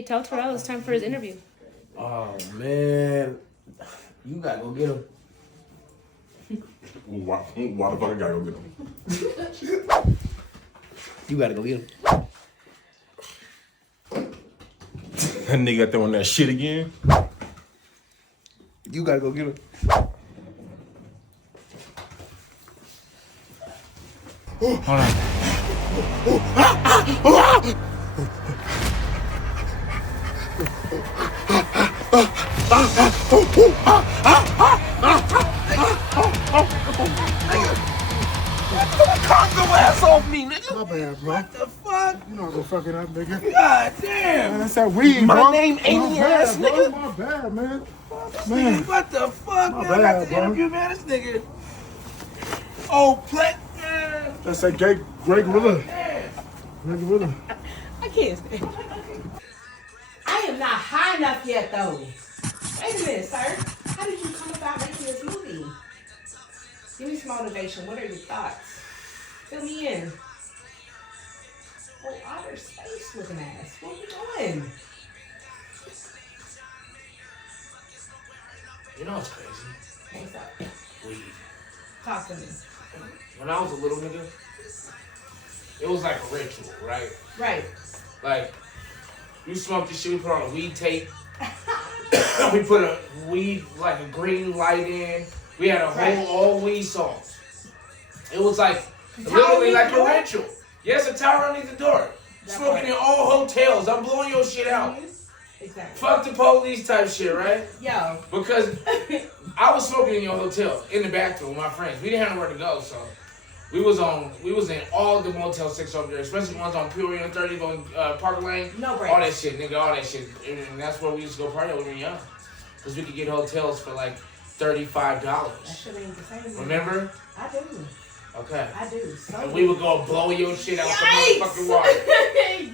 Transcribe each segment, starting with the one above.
Hey, tell Terrell it's time for his interview. Oh man, you gotta go get him. Why the fuck I gotta go get him? You gotta go get him. That nigga throwing that shit again. You gotta go get him. Hold on. Congo ass off me, nigga. My bad, bro. What the fuck? You know I go fucking up, nigga. God damn. That's that weed, My bro. name ain't My ass, bad, bro. nigga. My bad, man. Man, what the fuck? My Man, I got bad, the bro. interview, man. This nigga. Oh, play. Man. That's that gay Grey Gorilla. Grey Gorilla. I can't stand. I am not high enough yet, though. Wait a minute, sir. How did you come about making this movie? Give me some motivation. What are your thoughts? Fill me in. Oh, outer space looking ass. What are you doing? You know what's crazy? What's up? Weed. Talk to me. When I was a little nigga, it was like a ritual, right? Right. Like, you smoke this shit, we put on a weed tape. We put a weed, like a green light in. We had a whole Right. all weed songs. It was like The literally tower like a needs the ritual. Yes, a tower underneath the door. That Smoking part. in all hotels. I'm blowing your shit out. Exactly. Fuck the police type shit, right? Yo. Because I was smoking in your hotel in the bathroom with my friends. We didn't have nowhere to go, so we was in all the Motel 6 over there, especially the ones on Peoria and 30 going Parker Lane. No breaks. All that shit, nigga, all that shit. And that's where we used to go party when we were young. Because we could get hotels for like $35. That shit ain't the same. Remember? I do. Okay. I do. So And we would go blow your shit out the Yikes! motherfucking water.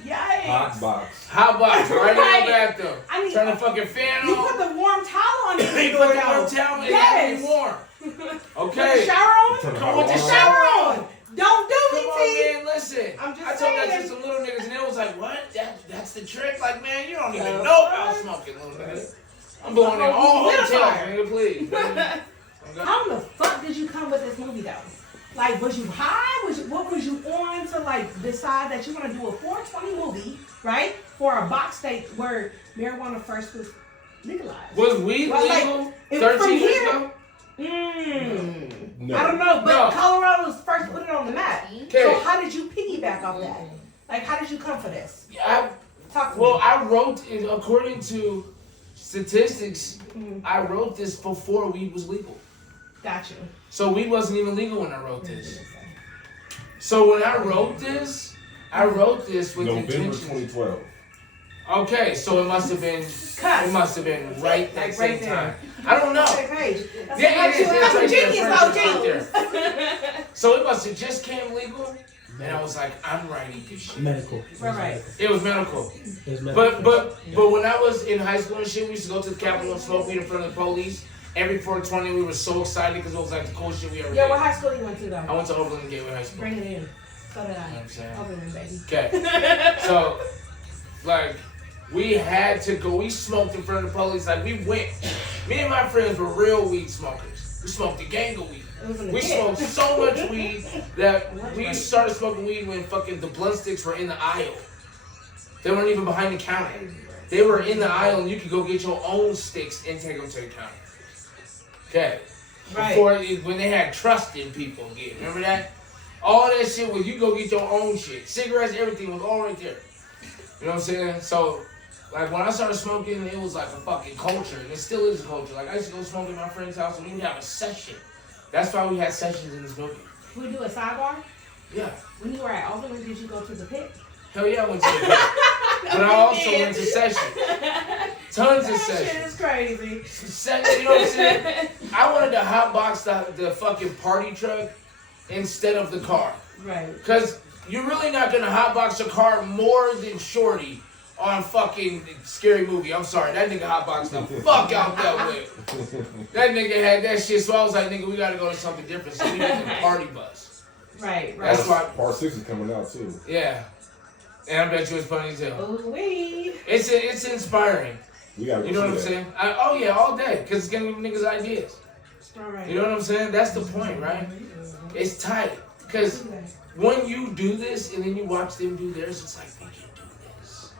Yikes! Hot box. Hot box right in Right. the bathroom. I need- Turn the fucking fan You on. put the warm towel on it. They put the warm towel in Yes. it to be warm. Put the Okay. shower on. Turn the Come with the hot shower on. Don't do Come me, on, T. man, listen. I'm just I told that to saying. some little niggas, and they was like, what? That's the trick? Like, man, you don't even Uh, know about smoking, little nigga. I'm going in all hotels, Humidifier. nigga, please. Okay. How in the fuck did you come with this movie though? Like, was you high? What was you on to like decide that you want to do a 420 movie, right? For a box state where marijuana first was legalized. Was weed Well, like, legal if 13 from years here- ago? No. I don't know, but No. Colorado was first put it on the map. Okay. So how did you piggyback off that? Like, how did you come for this? Talk to me. I wrote, according to statistics, Mhm. I wrote this before weed was legal. Got you. So weed wasn't even legal when I wrote this. So when I wrote this with November intention. 2012. Okay, so it must have been Cut. it must have been right that Like same right there. time. I don't know. Okay, page. That's Yeah, what it is. I'm It's right there. genius, Right though, there. genius. So it must have just came legal, and I was like, I'm writing this shit. Medical. Right. It was medical. It was medical. But when I was in high school and shit, we used to go to the Capitol and smoke weed in front of the police. Every 420, we were so excited because it was like the coolest shit we ever Yeah, did. what high school you went to I though? went to Overland Gateway High School. Bring it in. So did You know what I. I'm saying? Overland, baby. Okay. So, like, we had to go. We smoked in front of the police. Like, we went. Me and my friends were real weed smokers. We smoked a gang of weed. It was in the We pit. smoked so much weed that we started smoking weed when fucking the blunt sticks were in the aisle. They weren't even behind the counter. They were in the aisle and you could go get your own sticks and take them to the counter. Okay. Right. When they had trust in people again. Remember that? All that shit was you go get your own shit. Cigarettes, everything was all right there. You know what I'm saying? So, like, when I started smoking, it was like a fucking culture. And it still is a culture. Like, I used to go smoke at my friend's house and we would have a session. That's why we had sessions in this movie. Can we do a sidebar? Yeah. When you were at Overland, did you go to the pit? Hell yeah, I went to the pit. But I also went to session. Tons of That shit sessions. is crazy. You know what I'm saying? I wanted to hotbox the fucking party truck instead of the car. Right. Because you're really not going to hotbox a car more than Shorty on fucking Scary Movie. I'm sorry, that nigga hotboxed the fuck out that way. That nigga had that shit, so I was like, nigga, we got to go to something different. So we went to the party bus. Right, right. That's why, Part 6 is coming out too. yeah. And I bet you it's funny as hell. Oh, wait. It's inspiring. You gotta You know what I'm see that. saying? Oh yeah, all day. Because it's gonna give niggas ideas. All right. You know what I'm saying? That's the point, right? It's tight. Because when you do this and then you watch them do theirs, it's like, we can do this.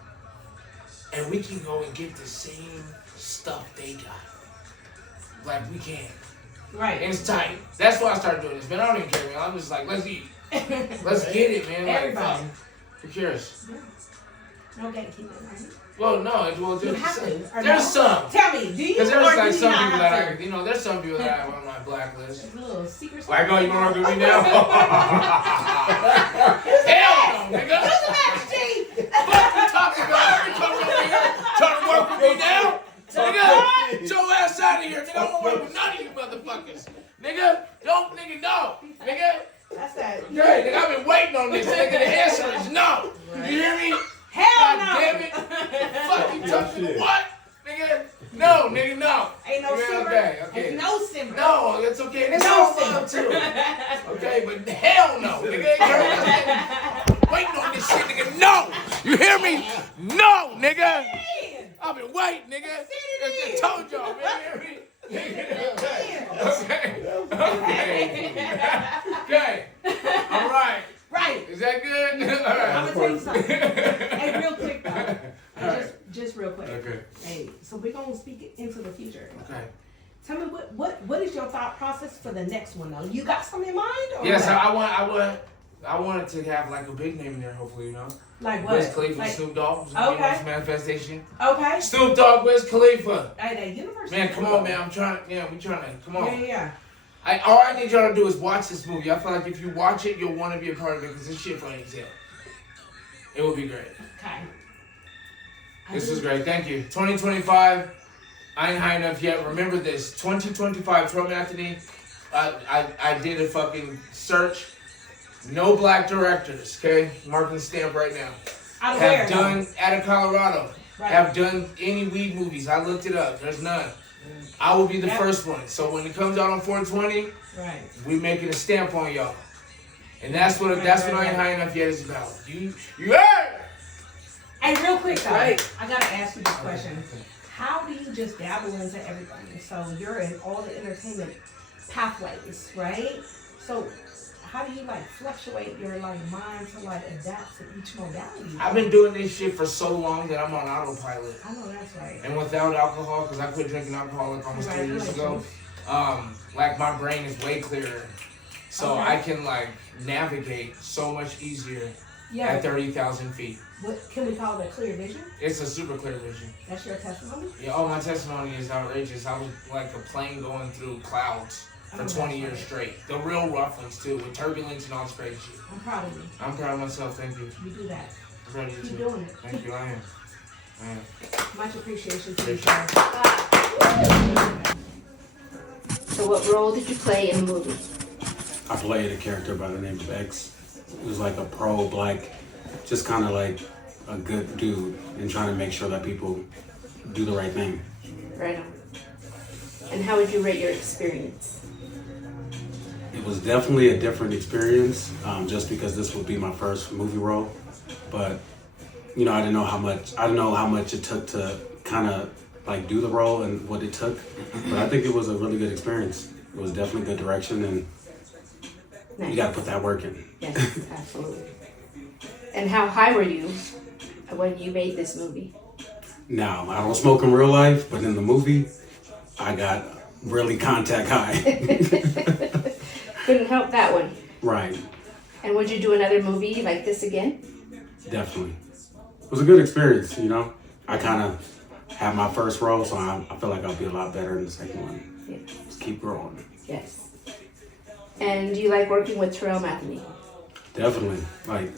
And we can go and get the same stuff they got. Like, we can. Right. And it's tight. That's why I started doing this, man. I don't even care, man. I'm just like, let's eat. Let's get it, man. Like, Everybody. who cares? No gatekeeping, right? Well, no, well, You have to. Or there's no? some. Tell me, do you Because or there's do like you some not people have that to? I, there's some people that I have on my blacklist. Little secret Like, oh, you wanna work with me now? Hell no, nigga. Who's the match, G? What you talking about? You coming over here trying to work with me now? Nigga, get your ass out of here. Nigga, I don't wanna work with none of you motherfuckers. Nigga, nigga, no. Nigga, That's that. okay, nigga, I've been waiting on this. Nigga, the answer is no. You hear me? Hell God no. damn it. Fuck you talking what? Nigga, no, nigga, no. Ain't no Yeah, simmer. okay. Ain't no simmer. No, it's okay. That's No all simmer. love too. Okay, but hell no, nigga. Waiting on this shit, nigga. No, you hear me? No, nigga. I've been waiting, nigga. I just told y'all, man. You hear me? Okay. All right. Right. Is that good? All right. I'm gonna tell you something. Hey, real quick though. Alright. Just real quick. Okay. Hey, so we're gonna speak into the future. Okay. Tell me what is your thought process for the next one though? You got something in mind? Or Yes, what? I wanted to have like a big name in there, hopefully, you know. Like what? Wiz Khalifa, Like, Snoop Dogg. Okay. Manifestation. okay. Snoop Dogg, Wiz Khalifa. Hey, that university. Man, come on, man. We trying to. Come on. Yeah. All I need y'all to do is watch this movie. I feel like if you watch it, you'll want to be a part of it because this shit funny as hell. It will be great. Okay. This was great. Thank you. 2025. I ain't high enough yet. Remember this. 2025. Trump Anthony. I did a fucking search. No black directors. Okay, marking the stamp right now. Out of Have where, done out of Colorado. Right. Have done any weed movies. I looked it up. There's none. I will be the Yep. first one. So when it comes out on 420, Right. we making a stamp on y'all. And that's what I ain't high enough yet is about. You heard? Hey, real quick though. Right. I gotta ask you this question. How do you just dabble into everything? So you're in all the entertainment pathways, right? So how do you like fluctuate your like mind to like adapt to each modality? I've been doing this shit for so long that I'm on autopilot. I know that's right. And without alcohol, because I quit drinking alcohol like almost 3 years ago, like my brain is way clearer. So Okay. I can like navigate so much easier Yeah. at 30,000 feet. What can we call it? A clear vision? It's a super clear vision. That's your testimony? Yeah, oh, my testimony is outrageous. I was like a plane going through clouds for Oh, 20 that's years right. straight. The real rough ones too, with turbulence and all this crazy shit. I'm proud of you. I'm proud of myself, thank you. You do that. I'm proud of you Keep too. doing it. Thank you, I am. Much appreciation to you, Appreciate sir. So what role did you play in the movie? I played a character by the name of X. He was like a pro-black, just kind of like a good dude and trying to make sure that people do the right thing. Right on. And how would you rate your experience? It was definitely a different experience, just because this would be my first movie role. But you know, I didn't know how much it took to kind of like do the role and what it took. But I think it was a really good experience. It was definitely good direction, and Nice. you got to put that work in. Yes, absolutely. And how high were you when you made this movie? Now, I don't smoke in real life, but in the movie, I got really contact high. Couldn't help that one. Right, And would you do another movie like this again? definitely. It was a good experience, you know. I kind of had my first role, so I feel like I'll be a lot better in the second one. Yeah. Just keep growing. Yes. And do you like working with Terrell Anthony? Definitely. Like,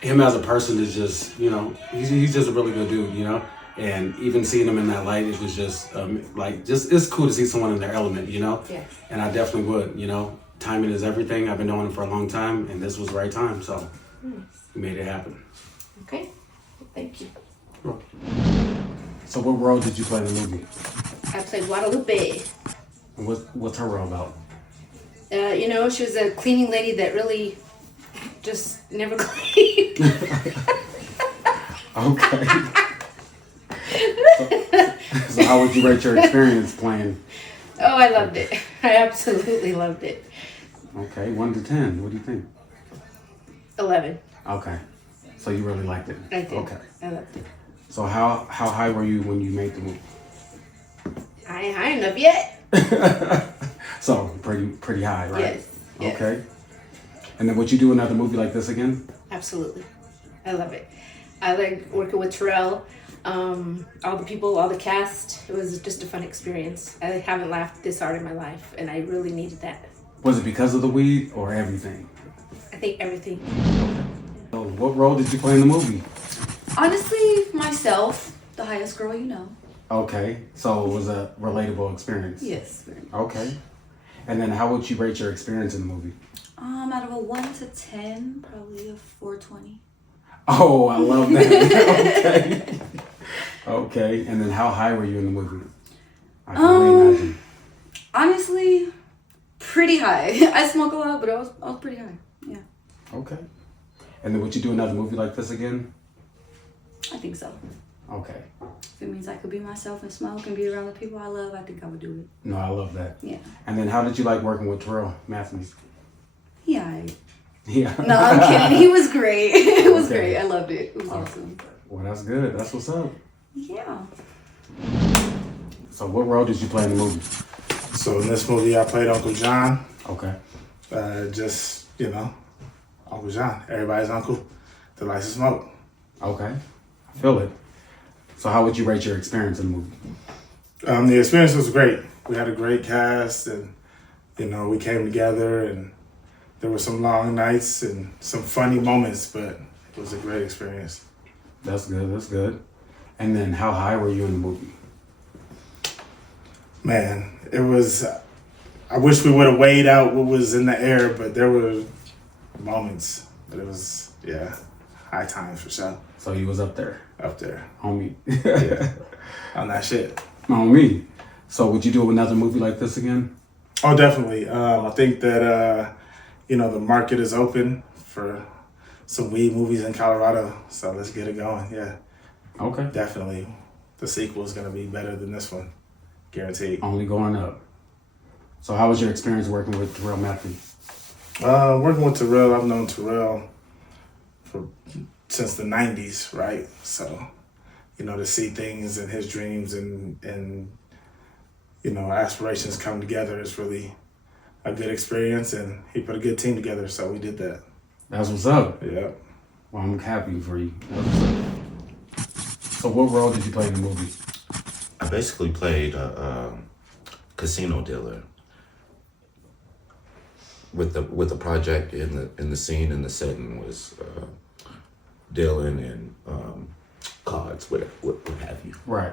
him as a person is just, you know, he's just a really good dude, you know. And even seeing him in that light, it was just, it's cool to see someone in their element, you know. Yeah. And I definitely would, you know. Timing is everything. I've been doing it for a long time, and this was the right time, so we made it happen. Okay. Thank you. So what role did you play in the movie? I played Guadalupe. And what's her role about? You know, she was a cleaning lady that really just never cleaned. Okay. So how would you rate your experience playing? Oh, I loved it. I absolutely loved it. Okay, 1 to 10. What do you think? 11. Okay. So you really liked it. I did. Okay. I loved it. So how high were you when you made the movie? I ain't high enough yet. So pretty high, right? Yes. Yes. Okay. And then would you do another movie like this again? Absolutely. I love it. I like working with Terrell. All the people, all the cast. It was just a fun experience. I haven't laughed this hard in my life, and I really needed that. Was it because of the weed or everything? I think everything. So what role did you play in the movie? Honestly, myself, the highest girl you know. Okay. So it was a relatable experience. Yes. Very much. Okay. And then how would you rate your experience in the movie? Out of a 1 to 10, probably a 4.20. Oh, I love that. Okay. Okay. And then how high were you in the movie? I can only imagine. Honestly, pretty high. I smoke a lot, but I was pretty high. Yeah, Okay. And then would you do another movie like this again? I think so. Okay. If it means I could be myself and smoke and be around the people I love, I think I would do it. No, I love that. Yeah. And then how did you like working with Terrell Matthews? Yeah. Yeah. No, I'm kidding. He was great. It was Okay. great. I loved it. It was awesome. Well, that's good. That's what's up. Yeah. So what role did you play in the movie? So in this movie, I played Uncle John. Okay. Just, Uncle John. Everybody's uncle that likes to smoke. Okay. I feel it. So how would you rate your experience in the movie? The experience was great. We had a great cast, and we came together, and there were some long nights and some funny moments, but it was a great experience. That's good. That's good. And then how high were you in the movie? Man, it was. I wish we would have weighed out what was in the air, but there were moments. But it was, high times for sure. So you was up there Up there. on me. Yeah. On that shit. On me. So would you do another movie like this again? Oh, definitely. I think that, the market is open for some weed movies in Colorado. So let's get it going. Yeah, Okay. definitely. The sequel is going to be better than this one. Guaranteed. Only going up. So how was your experience working with Terrell Matthews? Working with Terrell, I've known Terrell since the 90s, right? So, to see things and his dreams and aspirations come together is really a good experience, and he put a good team together, so we did that. That's what's up. Yeah. Well, I'm happy for you. That's what's up. So what role did you play in the movie? I basically played a casino dealer with the project in the scene and the setting was dealing in cards, what have you. Right.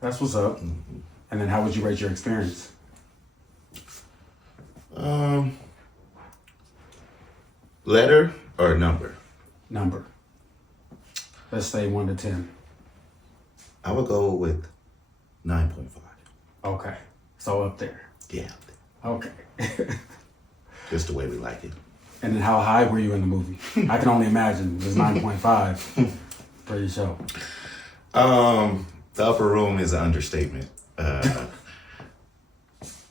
That's what's up. And then how would you rate your experience? Letter or number? Number. Let's say 1 to 10. I would go with 9.5. Okay. So up there. Yeah, Okay. just the way we like it. And then how high were you in the movie? I can only imagine. It was 9.5. Pretty sure. The upper room is an understatement.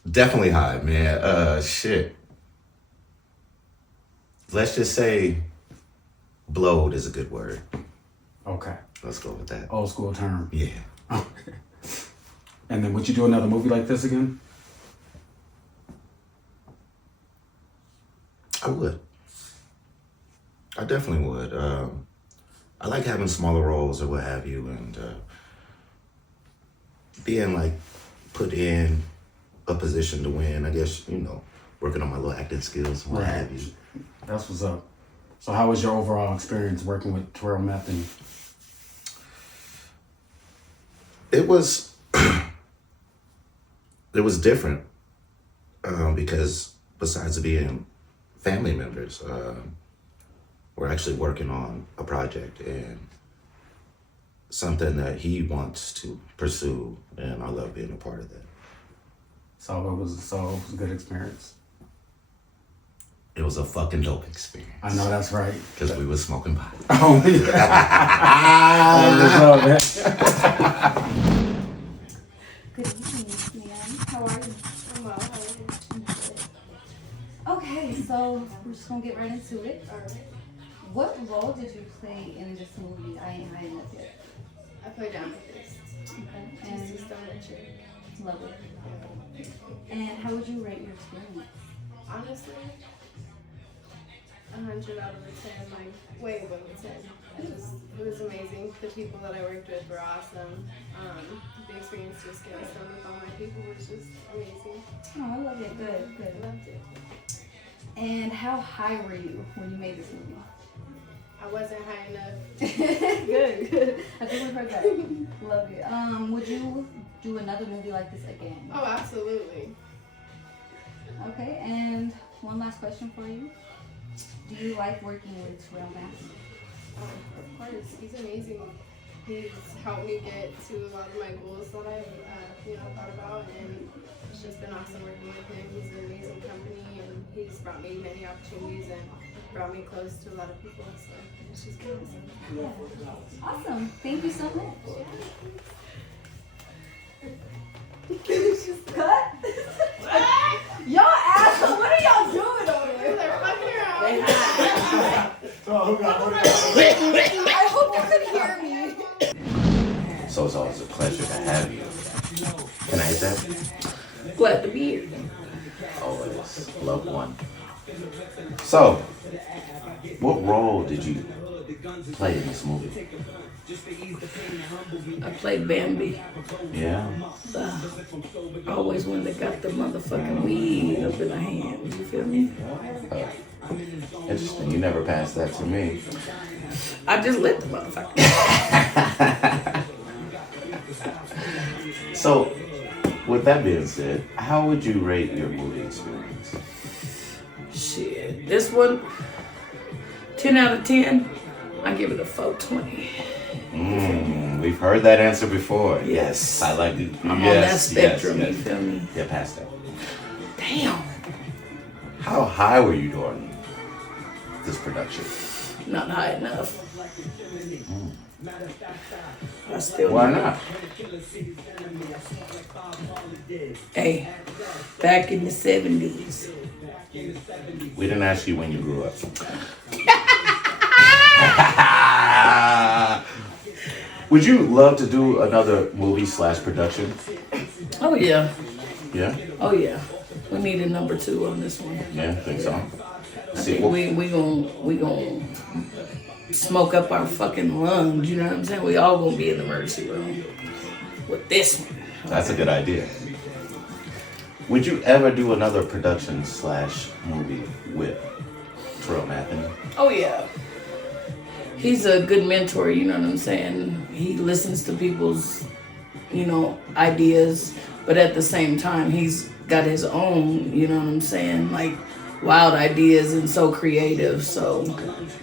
Definitely high, man. Shit. Let's just say blowed is a good word. Okay. Let's go with that. Old school term. Yeah. Okay. And then would you do another movie like this again? I would. I definitely would. I like having smaller roles or what have you, and being like put in a position to win. I guess working on my little acting skills and what Right. have you. That's what's up. So how was your overall experience working with Terrell Matthews? It was it was different because besides being family members, we're actually working on a project and something that he wants to pursue, and I love being a part of that. So it was a good experience. It was a fucking dope experience. I know that's right. Because we were smoking pot. Oh, what's up, man? Good evening, ma'am. How are you? I'm well. How are you? Okay, so we're just gonna get right into it. All right. What role did you play in this movie? I ain't high enough yet. I play Amethyst. Okay. And And Stone and Cherry. love it. And how would you rate your experience? Honestly, 100 out of a 10, like way above a 10. It was amazing. The people that I worked with were awesome. The experience just getting stoned with all my people was just amazing. Oh, I love it. Good, good. Loved it. And how high were you when you made this movie? I wasn't high enough. Good, good. I think we heard that. Love it. Would you do another movie like this again? Oh, absolutely. Okay, and one last question for you. Do you like working with Terrell Matthews? Of course, he's amazing. He's helped me get to a lot of my goals that I've thought about, and it's just been awesome working with him. He's an amazing company, and he's brought me many opportunities and brought me close to a lot of people. So it's just been awesome. Yeah. Awesome. Thank you so much. Cut. Y'all asshole, what are y'all doing over there? They're fucking around. I hope you could hear me. So it's always a pleasure to have you. Can I hit that? Glad to be here. Always. Love one. So, what role did you play in this movie? I played Bambi. Yeah. Always one that got the motherfucking weed up in the hand. You feel me? Interesting. You never passed that to me. I just lit the motherfucker. So, with that being said, how would you rate your movie experience? Shit. This one, 10 out of 10, I give it a 420. We've heard that answer before. Yes. I like it. I'm on that spectrum, you feel me? Yeah, past that. Damn. How high were you during this production? Not high enough. I still Why not? Hey, back in the 70s. We didn't ask you when you grew up. Would you love to do another movie / production? Oh yeah. Yeah? Oh yeah. We need a number 2 on this one. Yeah, think so. I think we gon' smoke up our fucking lungs, you know what I'm saying? We all gonna be in the emergency room with this one. That's a good idea. Would you ever do another production / movie with Terrell Matthews? Oh yeah. He's a good mentor, you know what I'm saying? He listens to people's, ideas, but at the same time, he's got his own, you know what I'm saying? Like wild ideas and so creative. So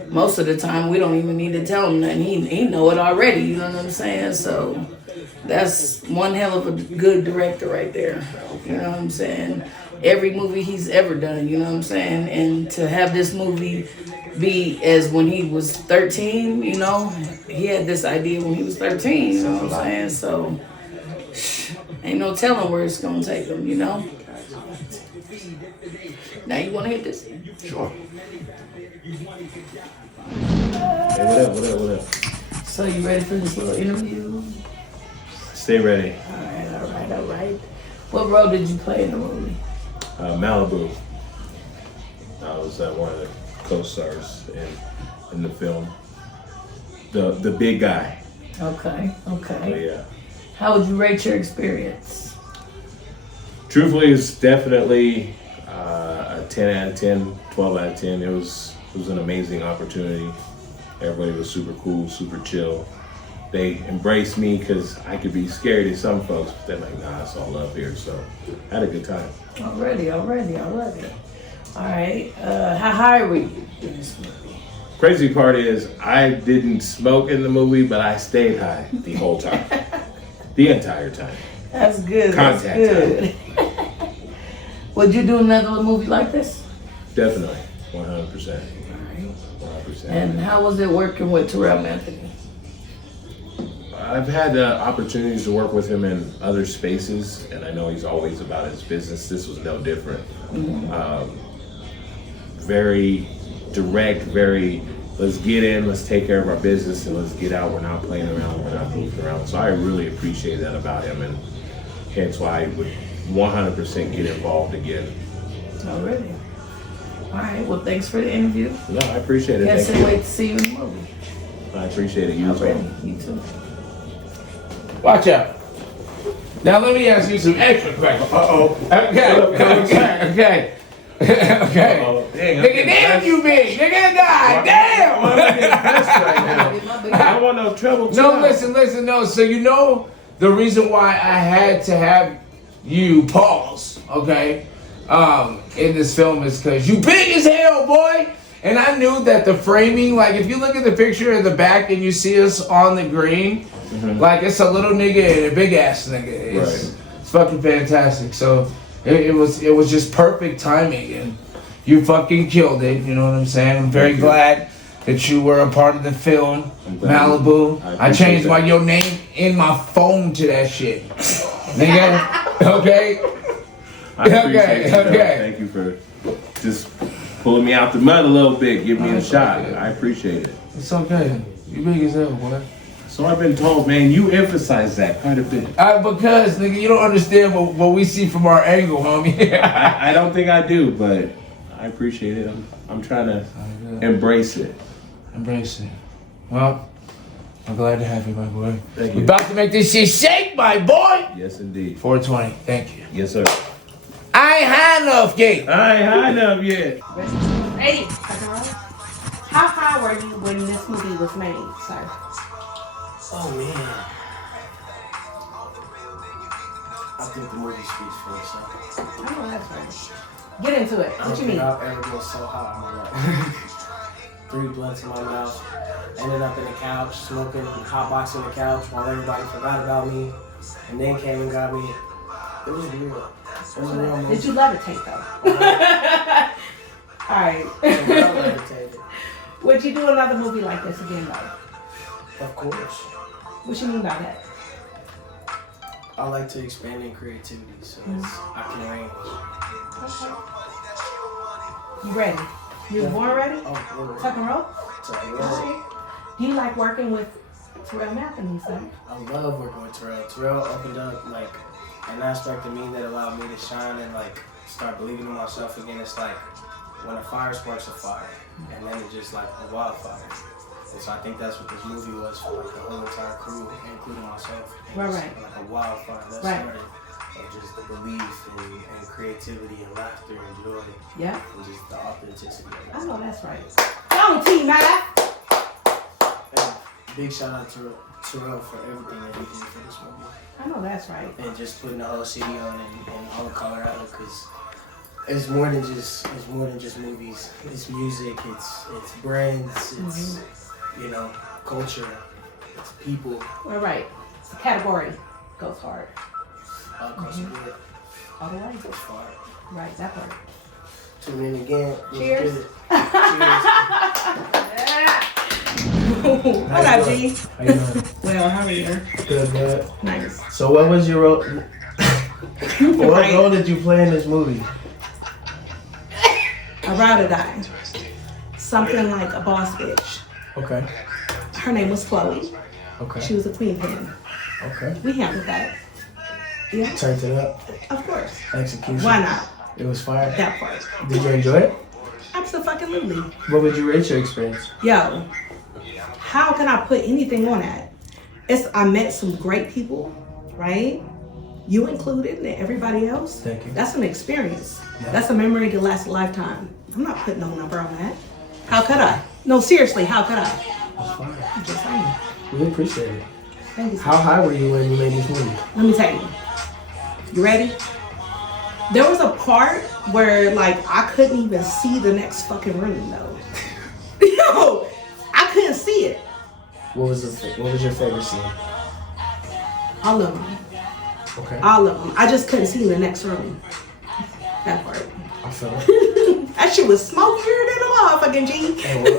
most of the time, we don't even need to tell him that. He know it already, you know what I'm saying? So that's one hell of a good director right there. You know what I'm saying? Every movie he's ever done, you know what I'm saying? And to have this movie be as when he was 13, he had this idea when he was 13, you know what I'm saying? So ain't no telling where it's gonna take him, Now you wanna hit this? Sure. Hey, what up? So you ready for this little interview? Stay ready. All right. What role did you play in the movie? Malibu. I was one of the co-stars in the film. The big guy. Okay. Oh, yeah. How would you rate your experience? Truthfully, it's definitely a 10 out of 10, 12 out of 10. It was an amazing opportunity. Everybody was super cool, super chill. They embraced me because I could be scary to some folks, but they're like, nah, it's all love here. So I had a good time. Already. I love it. All right. How high were you in this movie? Crazy part is I didn't smoke in the movie, but I stayed high the whole time. The entire time. That's good. Contact Would you do another movie like this? Definitely. 100%. 100%. And how was it working with Terrell Anthony? I've had opportunities to work with him in other spaces, and I know he's always about his business. This was no different. Very direct, very, let's get in, let's take care of our business, and let's get out. We're not playing around, we're not goofing around. So I really appreciate that about him, and hence why I would 100% get involved again. Already. All right. Well, thanks for the interview. No, I appreciate it. Yes, Thank and you. wait to see you in the movie. I appreciate it. You as Already. well. You too. Watch out. Now let me ask you some extra questions. Okay. Oh, dang, Nigga, damn you big. Nigga, die. Damn. I don't want no trouble. No, listen, no. So you know the reason why I had to have you pause, okay, in this film is because you big as hell, boy. And I knew that the framing, like if you look at the picture in the back and you see us on the green, like it's a little nigga and a big ass nigga. It's fucking fantastic. So it was just perfect timing, and you fucking killed it. You know what I'm saying? I'm very glad that you were a part of the film, Malibu. I changed your name in my phone to that shit, nigga. Okay. I appreciate you, Okay. Thank you for just pulling me out the mud a little bit, give me a shot. I appreciate it. It's okay. You big as hell, boy. So I've been told, man, you emphasize that quite a bit. Because, nigga, you don't understand what we see from our angle, homie. I don't think I do, but I appreciate it. I'm trying to embrace it. Embrace it. Well, I'm glad to have you, my boy. Thank We're you. about to make this shit shake, my boy. Yes, indeed. 420. Thank you. Yes, sir. I ain't high enough, Gate. I ain't high enough yet. Hey, how high were you when this movie was made, sir? Oh man. I think the movie speaks for itself. I know that's right. Get into it. What you mean? I've ever been so high in my life. 3 blunts in my mouth. Ended up in the couch, smoking, hotboxing the couch while everybody forgot about me. And then came and got me. It was real. It was a real movie. Did you levitate though? Alright. I levitated. Would you do another movie like this again though? Of course. What you mean by that? I like to expand in creativity, so I can range. Okay. You ready? You was born ready? Oh, Tuck and roll? Tuck and roll. Do you like working with Terrell Anthony, sir? I love working with Terrell. Terrell opened up like an aspect of me that allowed me to shine and like start believing in myself again. It's like when a fire sparks a fire, and then it's just like a wildfire. And so I think that's what this movie was for like the whole entire crew, including myself. Right. Like a wildfire that started of just the belief and creativity and laughter and joy. Yeah. And just the authenticity of it. I know that's right. Come on, T-Mac! And big shout out to Terrell for everything that he did for this movie. I know that's right. And just putting the whole city on and all of Colorado, because it's more than just movies. It's music, it's brands, it's culture, it's people. All right. The category goes hard. All across the board. All the way. It's far. Right, that part. Tune in again. Cheers. Cheers. What up, G? How you doing? Well, how are you? Good. Nice. So what was your role? What role did you play in this movie? A ride or die. Something like a boss bitch. Okay. Her name was Chloe. Okay. She was a queen pin. Okay. We handled that. Yeah, Turned it up. of course. Execution. Why not? It was fire. That part. Did you enjoy it? Absolutely. What would you rate your experience? Yo, how can I put anything on that? I met some great people, right? You included and everybody else. Thank you. That's an experience. Yeah. That's a memory that lasts a lifetime. I'm not putting no number on that. How could I? No, seriously, how could I? That's fire. I'm just saying. We appreciate it. Thank you. How high were you when you made this movie? Let me tell you. You ready? There was a part where like I couldn't even see the next fucking room though. Yo, I couldn't see it. What was your favorite scene? All of them. Okay. All of them. I just couldn't see the next room. That part. I feel it. That shit was smokier than a motherfucking G. And we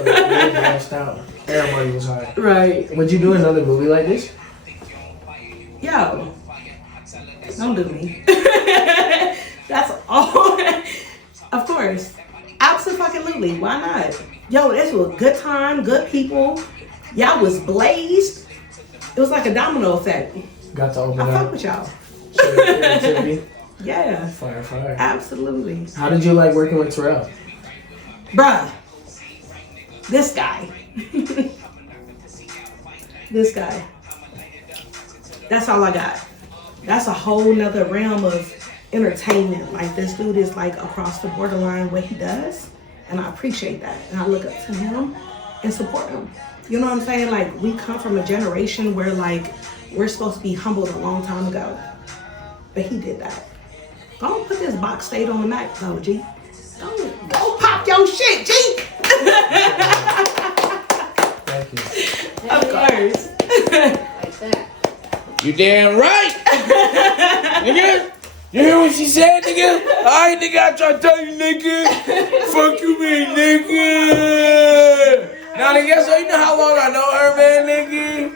passed out. Everybody was high. Right. Would you do another movie like this? Yo, don't do me. That's all. Of course. Absolutely. Why not? Yo, this was a good time, good people. Y'all was blazed. It was like a domino effect. Got to open I up. fuck with y'all. Show your creativity. Yeah. Fire. Absolutely. How did you like working with Terrell? Bruh. This guy. This guy. That's all I got. That's a whole nother realm of entertainment. Like, this dude is like across the borderline what he does. And I appreciate that. And I look up to him and support him. You know what I'm saying? Like, we come from a generation where like we're supposed to be humbled a long time ago. But he did that. Go put this box state on the map though, G. Go pop your shit, G. Thank you. Of course. Like that. You damn right. Nigga. You hear what she said, nigga? Alright, nigga, I try to tell you, nigga. Fuck you, mean, nigga. Now, nigga, so you know how long I know her, man, nigga?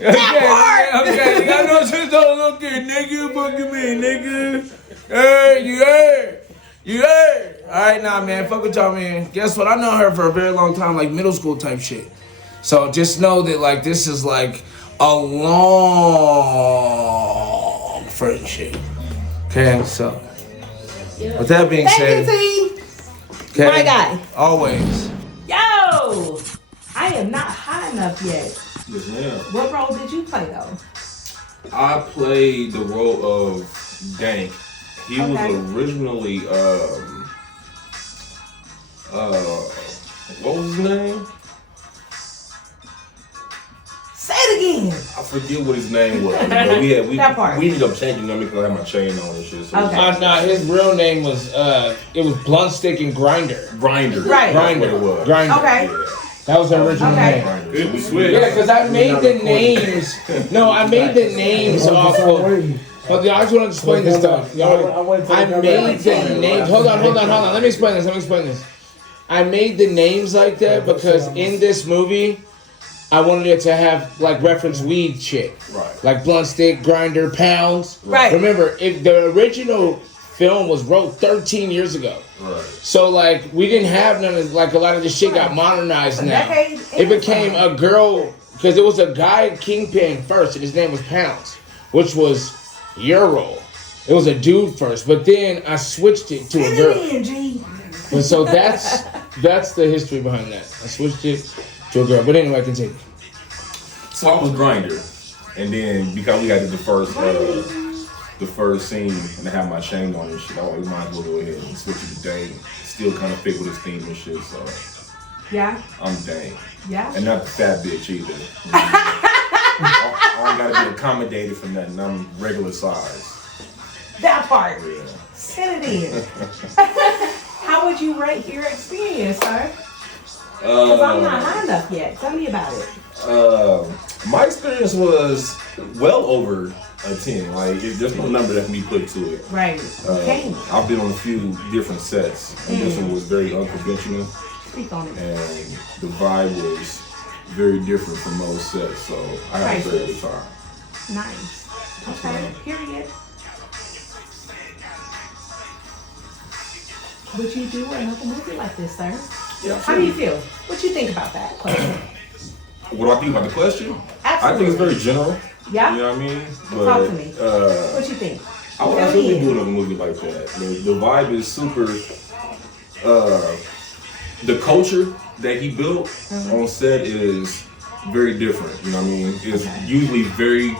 Okay, nigga, I know she's all look at nigga. Fuck you, mean, nigga. Hey, you heard? You heard? Alright, nah, man, fuck with y'all, man. Guess what? I know her for a very long time, like middle school type shit. So just know that, like, this is like a long friendship. Okay, so with that being said, okay, my guy. Always. Yo, I am not high enough yet. Yes, ma'am. What role did you play though? I played the role of Dank. He was originally what was his name? Say it again. I forget what his name was. But we ended up changing them because I had my chain on and shit. So Nah, his real name was it was Blunt Stick and Grinder. Grinder. Right. Grinder. That's what it was. Grinder. Okay. Yeah. That was the original name. It was switched. Yeah, because I made the names. No, I made the names off of. Okay, I just want to explain this stuff. I made the names. Hold on. Let me explain this. I made the names like that because in this movie, I wanted it to have like reference weed shit. Right. Like Blunt Stick, Grinder, Pounds. Right. Remember, the original film was wrote 13 years ago. Right. So like we didn't have none of like a lot of this shit got modernized now. It became a girl because it was a guy kingpin first and his name was Pounds, which was your role. It was a dude first, but then I switched it to a girl. And so that's the history behind that. I switched it to a girl. But anyway, continue. So I was Grinder, and then because we got to the first scene and I have my chain on and shit, I always might as well go ahead and switch it to Dane. Still kind of fit with his theme and shit, so Yeah. I'm Dane. Yeah. And not the fat bitch either. I don't gotta be accommodated for nothing. I'm regular size. That part. Yeah. Send it in. How would you rate your experience, sir? Because I'm not high enough yet. Tell me about it. My experience was well over a 10. Like, there's no number that can be put to it. Right. Okay. I've been on a few different sets, and this one was very unconventional. Speak on it. And the vibe was very different from most sets, so I had a very good time. Nice. Okay. Period. Would you do another movie like this, sir? Yeah. How do you feel? What you think about that question? What do I think about the question? Absolutely. I think it's very general. Yeah? You know what I mean? Talk to me. What you think? I would absolutely do another movie like that. The vibe is super. The culture that he built on set is very different. You know what I mean? It's usually very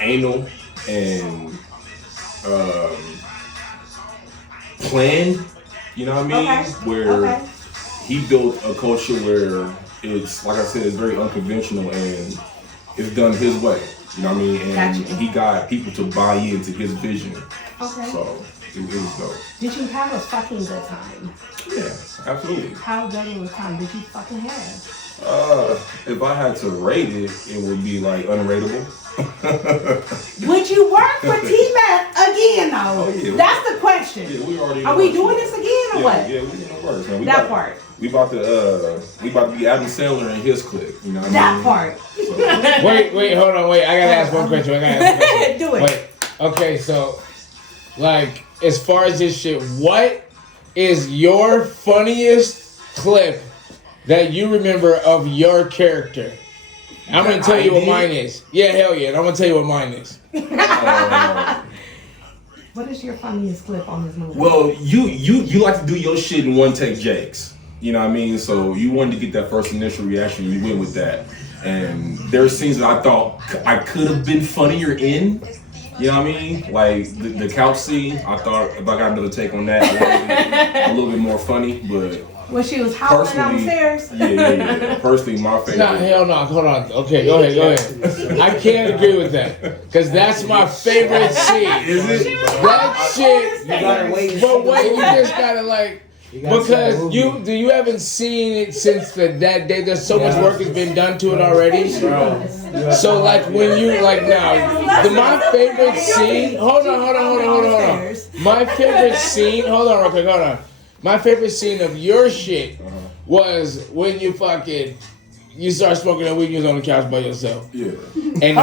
anal and planned. You know what I mean? Where he built a culture where it's, like I said, it's very unconventional and it's done his way. You know what I mean? And he got people to buy into his vision. Okay. So it was dope. Did you have a fucking good time? Yeah, absolutely. How good of a time did you fucking have? If I had to rate it, it would be like unrateable. Would you work for T-Mac again? again, though? Oh, yeah. That's the question. Yeah, we already. Are we doing this again or what? Yeah, we in the works, man. That part. We about to be Adam Sandler and his clique. You know what I That mean? part. Wait, hold on, wait. I gotta ask one question. Do it. Wait. Okay, so, like, as far as this shit, what is your funniest clip that you remember of your character? I'm gonna tell you what mine is. Yeah, hell yeah. And I'm gonna tell you what mine is. What is your funniest clip on this movie? Well, you like to do your shit in one take, Jakes. You know what I mean? So you wanted to get that first initial reaction. You went with that, and there's scenes that I thought I could have been funnier in. You know what I mean? Like the couch scene. I thought if I got another take on that, it would have been a little bit more funny. But when she was howling down the stairs? Yeah. Personally, my favorite. No, hell no. Hold on. Okay, go ahead. I can't agree with that. Because that's my favorite scene. Is it? That shit. You gotta wait. But wait, you just gotta like. Because you haven't seen it since that day. There's so much work has been done to it already. So like when you like now, my favorite scene. Hold on. My favorite scene. Hold on, real quick. Hold on. My favorite scene of your shit was when you start smoking that weed and you was on the couch by yourself. Yeah. And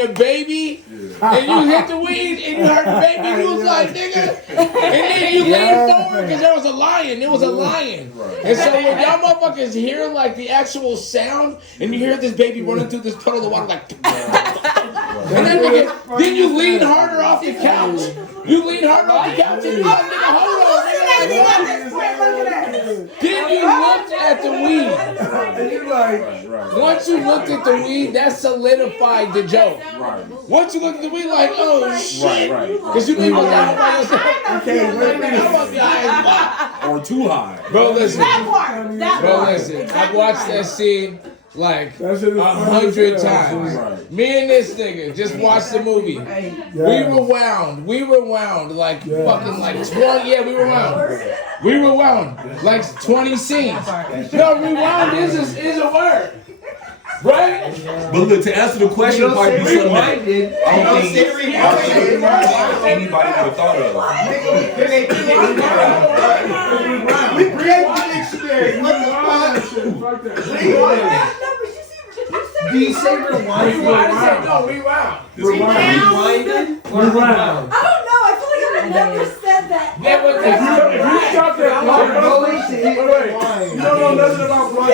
the baby. And you hit the weed and you heard the baby and you was like, nigga. And then you leaned forward because there was a lion. It was a lion. Right. And so when y'all motherfuckers hear like the actual sound and you hear this baby running through this puddle of water like and then nigga, then you lean harder off the couch. You lean harder off the couch and you like, nigga, hold on, nigga. Then you looked at the weed. Once you looked at the weed, that solidified the joke. Right. Once you look at the weed, like, oh shit. Right. Because you think about that. Or too high. Bro, listen. That part. Listen. I've watched that scene like 100 times. Right. Me and this nigga just watched the movie. We rewound like fucking like 20. Yeah, we rewound like 20 scenes. No, rewound is a word. Right? But look, to answer the question, might be something that I don't think anybody would have thought of. We create the dictionary. What the fuck? Do you say rewind? Rewound. Rewinded? Rewound. I don't know. I feel like I've never said that. Yeah, but If you stop that blood pressure, wait. You don't know nothing about blood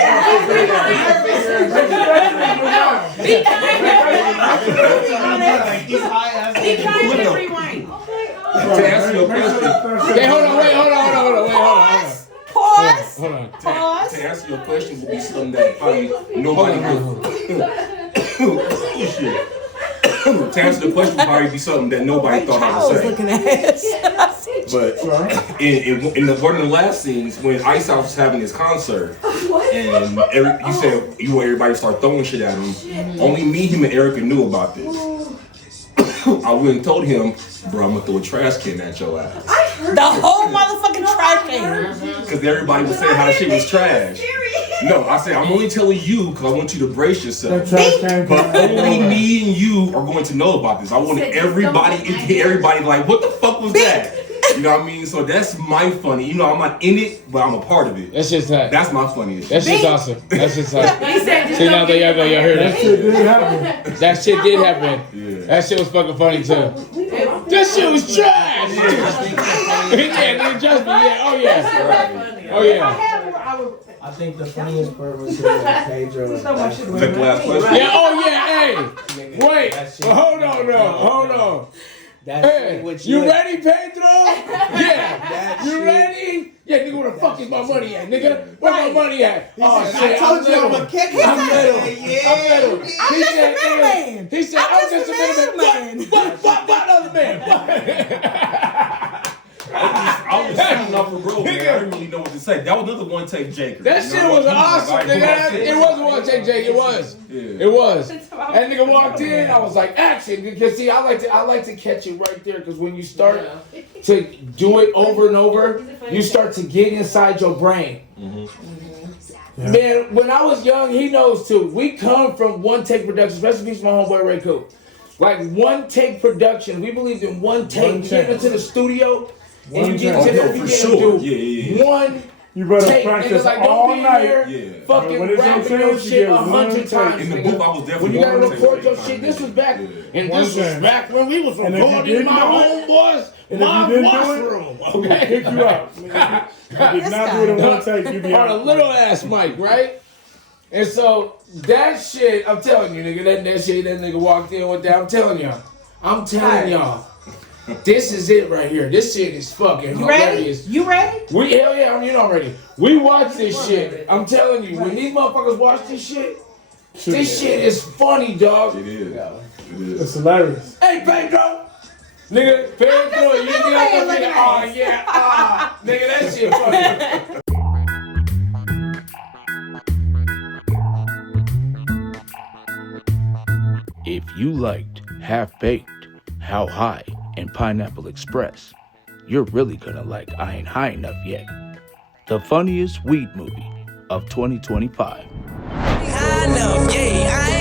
He trying to rewind. To answer your question, Okay, hold on. Pause. to answer your question would be something that probably nobody would. Shit. To answer the question would probably be something that nobody thought I would say. Looking at But in one of the last scenes, when Ice House was having his concert, and you said you want everybody to start throwing shit at him, only me, him, and Erica knew about this. I went and told him, bro, I'm gonna throw a trash can at your ass. the whole motherfucking trash can. Because everybody was saying how the shit was trash. No, I said, I'm only telling you because I want you to brace yourself. But only me and you are going to know about this. I want everybody like, what the fuck was that? You know what I mean? So that's my funny. You know, I'm not in it, but I'm a part of it. That's just that. That's my funniest. That's just awesome. That's just awesome. He said, just See, now don't y'all get heard that. That shit did happen. That shit did happen. Yeah. That shit was fucking funny too. That shit was trash. Yeah, nigga, just me. Yeah. Oh yeah. Oh yeah. I think the funniest part was Pedro. Is that the last question? Yeah. Oh yeah. Hey. Wait. Hold on. Hey, you ready, Pedro? Yeah. You ready? Yeah, nigga, where the fuck is my money at, nigga? Where my money at? Oh, shit, I told you I'm a kick. I'm little. He said, I'm just a middleman. What other man? I was shooting off a road, man. I didn't really know what to say. That was another one take Jaker. That shit was awesome, nigga. It was a one take Jake. It was. Yeah. It was. That nigga walked in. I was like, action. Because see, I like to catch it right there. Because when you start to do it over and over, you start to get inside your brain. Mm-hmm. Yeah. Man, when I was young, he knows too. We come from one take production, especially my homeboy Ray Coop. like one take production. We believed in one take. One You get take. into the studio One and you get take. into Oh, the for beginning sure. do Yeah. one You better take. practice Nigga, like, all don't be night. here Yeah. fucking When it's your rapping your chance, you shit get 100 one times. take. In the nigga. booth, I was When definitely you gotta one record take. your shit, this was back, and One this was take. back when we was And if you recording in didn't my do it- homeboys, And if my you didn't do washroom. it, we'll kick you out. If you did not do it in one take, you'd be On out. a little ass mic, right? And so that shit, I'm telling you, nigga, that shit that nigga walked in with that. I'm telling y'all, this is it right here. This shit is fucking You ready? hilarious. You ready? We hell yeah, I'm ready. We watch this shit. I'm telling you, when these motherfuckers watch this shit is funny, dog. It is. It is. It's hilarious. Hey, Pedro. Nigga, Pedro, you get way up you there, look nigga. nice. Oh, yeah. Nigga, that shit funny. If you liked Half Baked, How High, and Pineapple Express, you're really gonna like I Ain't High Enough Yet, the funniest weed movie of 2025. I know, yeah, I